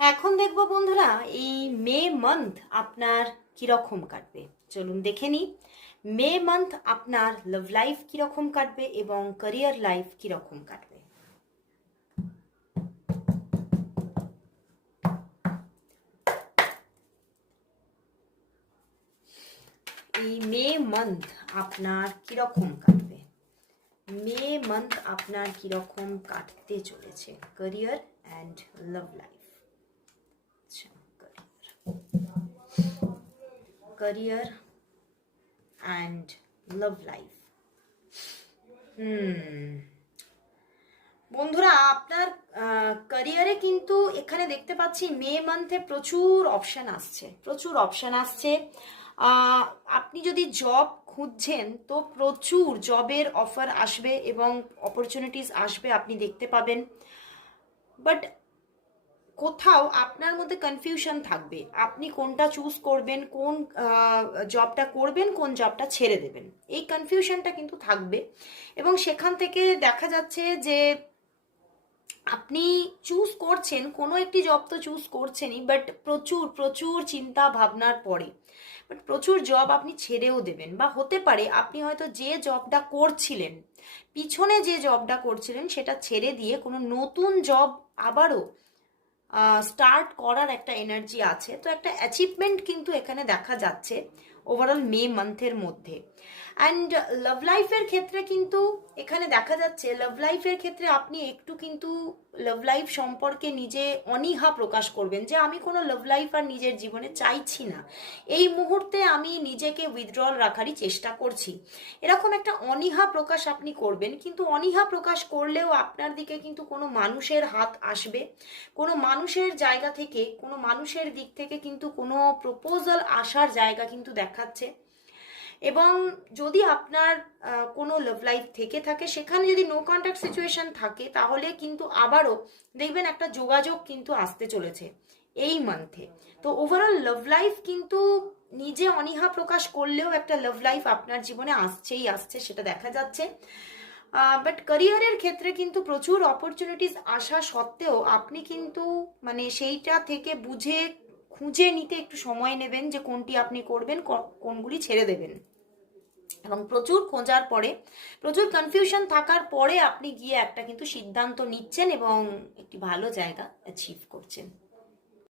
এখন দেখবো বন্ধুরা এই মে মান্থ আপনার কিরকম কাটবে। চলুন দেখে নিই মে মান্থ আপনার লাভ লাইফ কিরকম কাটবে এবং ক্যারিয়ার লাইফ কিরকম কাটবে। এই মে মান্থ আপনার কিরকম কাটবে, মে মান্থ আপনার কিরকম কাটতে চলেছে ক্যারিয়ার অ্যান্ড লাভ লাইফ। আচ্ছা, ক্যারিয়ার অ্যান্ড লাভ লাইফ। বন্ধুরা আপনার ক্যারিয়ারে কিন্তু এখানে দেখতে পাচ্ছি মে মান্থে প্রচুর অপশান আসছে, প্রচুর অপশান আসছে। আপনি যদি জব খুঁজছেন তো প্রচুর জবের অফার আসবে এবং অপরচুনিটিস আসবে, আপনি দেখতে পাবেন। বাট কোথাও আপনার মধ্যে কনফিউশন থাকবে, আপনি কোনটা চুজ করবেন, কোন জবটা করবেন, কোন জবটা ছেড়ে দেবেন, এই কনফিউশনটা কিন্তু থাকবে। এবং সেখান থেকে দেখা যাচ্ছে যে আপনি চুজ করছেন কোনো একটি জব তো চুজ করছেনই, বাট প্রচুর প্রচুর চিন্তা ভাবনার পরে বাট প্রচুর জব আপনি ছেড়েও দেবেন। বা হতে পারে আপনি হয়তো যে জবটা করছিলেন, পিছনে যে জবটা করছিলেন সেটা ছেড়ে দিয়ে কোনো নতুন জব আবারও স্টার্ট করার একটা এনার্জি আছে। তো একটা অ্যাচিভমেন্ট কিন্তু এখানে দেখা যাচ্ছে ওভারঅল মে মান্থের মধ্যে। অ্যান্ড লাভ লাইফের ক্ষেত্রে কিন্তু এখানে দেখা যাচ্ছে লাভ লাইফের ক্ষেত্রে আপনি একটু কিন্তু লাভ লাইফ সম্পর্কে নিজে অনীহা প্রকাশ করবেন যে আমি কোনো লাভ লাইফ আর নিজের জীবনে চাইছি না, এই মুহূর্তে আমি নিজেকে উইথড্রল রাখারই চেষ্টা করছি, এরকম একটা অনীহা প্রকাশ আপনি করবেন। কিন্তু অনীহা প্রকাশ করলেও আপনার দিকে কিন্তু কোনো মানুষের হাত আসবে, কোনো মানুষের জায়গা থেকে, কোনো মানুষের দিক থেকে কিন্তু কোনো প্রপোজাল আসার জায়গা কিন্তু দেখাচ্ছে। এবং যদি আপনার কোনো লাভ লাইফ থেকে থাকে, সেখানে যদি নো কন্ট্যাক্ট সিচুয়েশন থাকে, তাহলে কিন্তু আবারও দেখবেন একটা যোগাযোগ কিন্তু আসতে চলেছে এই মান্থে। তো ওভারঅল লাভ লাইফ কিন্তু নিজে অনীহা প্রকাশ করলেও একটা লাভ লাইফ আপনার জীবনে আসছেই আসছে, সেটা দেখা যাচ্ছে। বাট ক্যারিয়ারের ক্ষেত্রে কিন্তু প্রচুর অপরচুনিটিস আসা সত্ত্বেও আপনি কিন্তু মানে সেইটা থেকে বুঝে খুঁজে নিতে একটু সময় নেবেন যে কোনটি আপনি করবেন, কোনগুলি ছেড়ে দেবেন। এবং প্রচুর খোঁজার পরে, প্রচুর কনফিউশন থাকার পরে আপনি গিয়ে একটা কিন্তু সিদ্ধান্ত নিচ্ছেন এবং একটি ভালো জায়গা অ্যাচিভ করছেন।